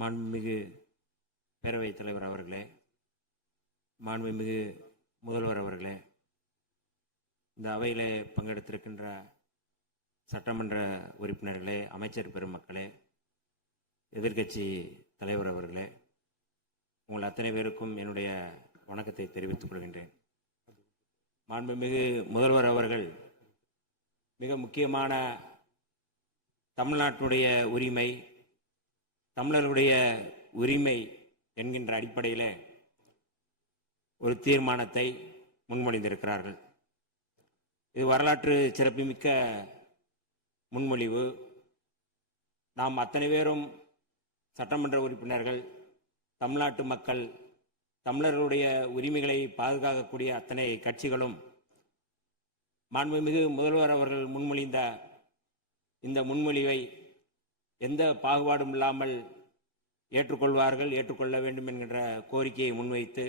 மாண்புமிகு பேரவைத் தலைவர் அவர்களே, மாண்புமிகு முதல்வர் அவர்களே, இந்த அவையிலே பங்கெடுத்திருக்கின்ற சட்டமன்ற உறுப்பினர்களே, அமைச்சர் பெருமக்களே, எதிர்க்கட்சி தலைவர் அவர்களே, உங்கள் அத்தனை பேருக்கும் என்னுடைய வணக்கத்தை தெரிவித்துக் கொள்கின்றேன். மாண்புமிகு முதல்வர் அவர்கள் மிக முக்கியமான தமிழ்நாட்டுடைய உரிமை, தமிழர்களுடைய உரிமை என்கின்ற அடிப்படையில் ஒரு தீர்மானத்தை முன்மொழிந்திருக்கிறார்கள். இது வரலாற்று சிறப்புமிக்க முன்மொழிவு. நாம் அத்தனை பேரும் சட்டமன்ற உறுப்பினர்கள், தமிழ்நாட்டு மக்கள், தமிழர்களுடைய உரிமைகளை பாதுகாக்கக்கூடிய அத்தனை கட்சிகளும் மாண்புமிகு முதல்வர் அவர்கள் முன்மொழிந்த இந்த முன்மொழிவை எந்த பாகுபாடும் இல்லாமல் ஏற்றுக்கொள்வார்கள், ஏற்றுக்கொள்ள வேண்டும் என்கின்ற கோரிக்கையை முன்வைத்து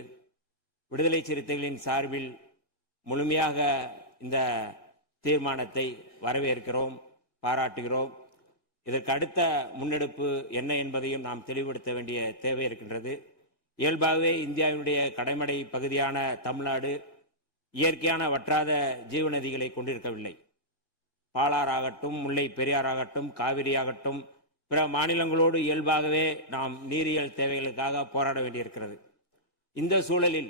விடுதலை சிறுத்தைகளின் சார்பில் முழுமையாக இந்த தீர்மானத்தை வரவேற்கிறோம், பாராட்டுகிறோம். இதற்கு அடுத்த முன்னெடுப்பு என்ன என்பதையும் நாம் தெளிவுபடுத்த வேண்டிய தேவை இருக்கின்றது. இயல்பாகவே இந்தியாவினுடைய கடைமடை பகுதியான தமிழ்நாடு இயற்கையான வற்றாத ஜீவநதிகளை கொண்டிருக்கவில்லை. பாலாறாகட்டும், முல்லை பெரியாறாகட்டும், காவிரியாகட்டும், பிற மாநிலங்களோடு இயல்பாகவே நாம் நீரியல் தேவைகளுக்காக போராட வேண்டியிருக்கிறது. இந்த சூழலில்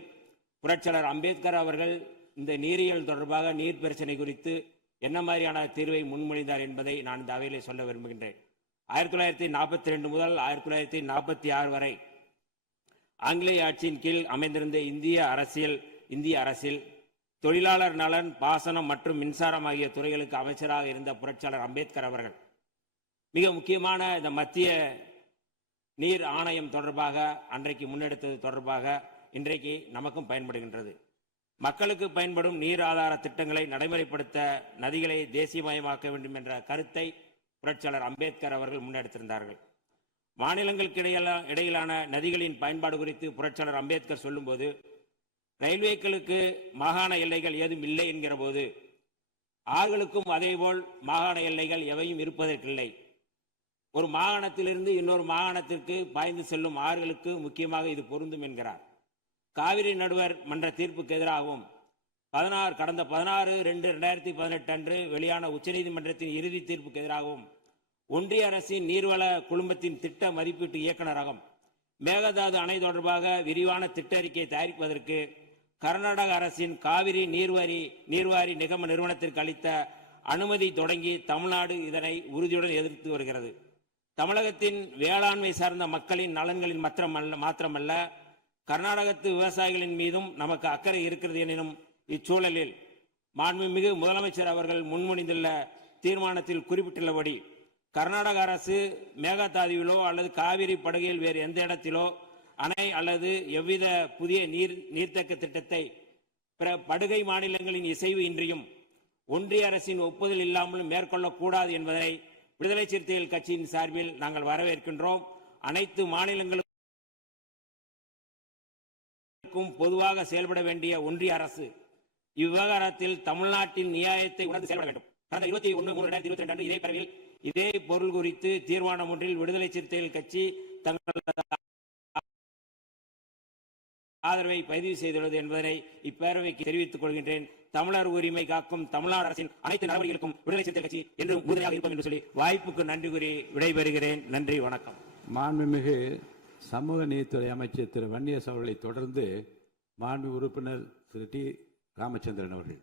புரட்சியாளர் அம்பேத்கர் அவர்கள் இந்த நீரியல் தொடர்பாக நீர் பிரச்சனை குறித்து என்ன மாதிரியான தீர்வை முன்மொழிந்தார் என்பதை நான் இந்த அவையிலே சொல்ல விரும்புகின்றேன். 1942 முதல் 1946 வரை ஆங்கிலேய ஆட்சியின் கீழ் அமைந்திருந்த இந்திய அரசில் தொழிலாளர் நலன், பாசனம் மற்றும் மின்சாரம் ஆகிய துறைகளுக்கு அமைச்சராக இருந்த புரட்சியாளர் அம்பேத்கர் அவர்கள் மிக முக்கியமான இந்த மத்திய நீர் ஆணையம் தொடர்பாக அன்றைக்கு முன்னெடுத்தது தொடர்பாக இன்றைக்கு நமக்கும் பயன்படுகின்றது. மக்களுக்கு பயன்படும் நீர் ஆதார திட்டங்களை நடைமுறைப்படுத்த நதிகளை தேசியமயமாக்க வேண்டும் என்ற கருத்தை புரட்சியாளர் அம்பேத்கர் அவர்கள் முன்னெடுத்திருந்தார்கள். மாநிலங்களுக்கு இடையிலான நதிகளின் பயன்பாடு குறித்து புரட்சியாளர் அம்பேத்கர் சொல்லும்போது, ரயில்வேக்களுக்கு மாகாண எல்லைகள் ஏதும் இல்லை என்கிற போது, ஆறுகளுக்கும் அதேபோல் மாகாண எல்லைகள் எவையும் இருப்பதற்கில்லை. ஒரு மாகாணத்திலிருந்து இன்னொரு மாகாணத்திற்கு பாய்ந்து செல்லும் ஆறுகளுக்கு முக்கியமாக இது பொருந்தும் என்கிறார். காவிரி நடுவர் மன்ற தீர்ப்புக்கு எதிராகவும் கடந்த 16/2/2018 அன்று வெளியான உச்சநீதிமன்றத்தின் இறுதி தீர்ப்புக்கு எதிராகவும் ஒன்றிய அரசின் நீர்வள குழுமத்தின் திட்ட மதிப்பீட்டு இயக்குநரகம் மேகதாது அணை தொடர்பாக விரிவான திட்ட அறிக்கையை தயாரிப்பதற்கு கர்நாடக அரசின் காவிரி நீர்வாரி நிகம நிறுவனத்திற்கு அளித்த அனுமதி தொடங்கி தமிழ்நாடு இதனை உறுதியுடன் எதிர்த்து வருகிறது. தமிழகத்தின் வேளாண்மை சார்ந்த மக்களின் நலன்களின் மாத்திரமல்ல, கர்நாடகத்து விவசாயிகளின் மீதும் நமக்கு அக்கறை இருக்கிறது எனும் இச்சூழலில் மாண்புமிகு முதலமைச்சர் அவர்கள் முன்மொழிந்துள்ள தீர்மானத்தில் குறிப்பிட்டுள்ளபடி கர்நாடக அரசு மேகதாதுவிலோ அல்லது காவிரி படுகையில் வேறு எந்த இடத்திலோ அணை அல்லது எவ்வித புதிய நீர்த்தேக்க திட்டத்தை பிற படுகை மாநிலங்களின் இசைவு இன்றியும் ஒன்றிய அரசின் ஒப்புதல் இல்லாமலும் மேற்கொள்ளக்கூடாது என்பதை விடுதலை சிறுத்தைகள் கட்சியின் சார்பில் நாங்கள் வரவேற்கின்றோம். அனைத்து மாநிலங்களுக்கும் பொதுவாக செயல்பட வேண்டிய ஒன்றிய அரசு இவ்விவகாரத்தில் தமிழ்நாட்டின் நியாயத்தை உணர்ந்து செயல்பட வேண்டும். கடந்த 21/3/2022 அன்று இதே பரவில் இதே பொருள் குறித்து தீர்மானம் ஒன்றில் விடுதலை சிறுத்தைகள் கட்சி தங்களது ஆதரவை பதிவு செய்துள்ளது என்பதனை இப்பேரவைக்கு தெரிவித்துக் கொள்கின்றேன். தமிழர் உரிமை காக்கும் தமிழ்நாடு அரசின் அனைத்து நடவடிக்கைகளுக்கும் விடுதலை சிறுத்தைகள் கட்சி என்றும் உறுதியாக இருப்போம் என்று சொல்லி வாய்ப்புக்கு நன்றி கூறி விடைபெறுகிறேன். நன்றி, வணக்கம். மாண்புமிகு சமூக நீதித்துறை அமைச்சர் திரு வன்னியரசு அவர்களை தொடர்ந்து மாண்பு உறுப்பினர் திரு டி ராமச்சந்திரன் அவர்கள்.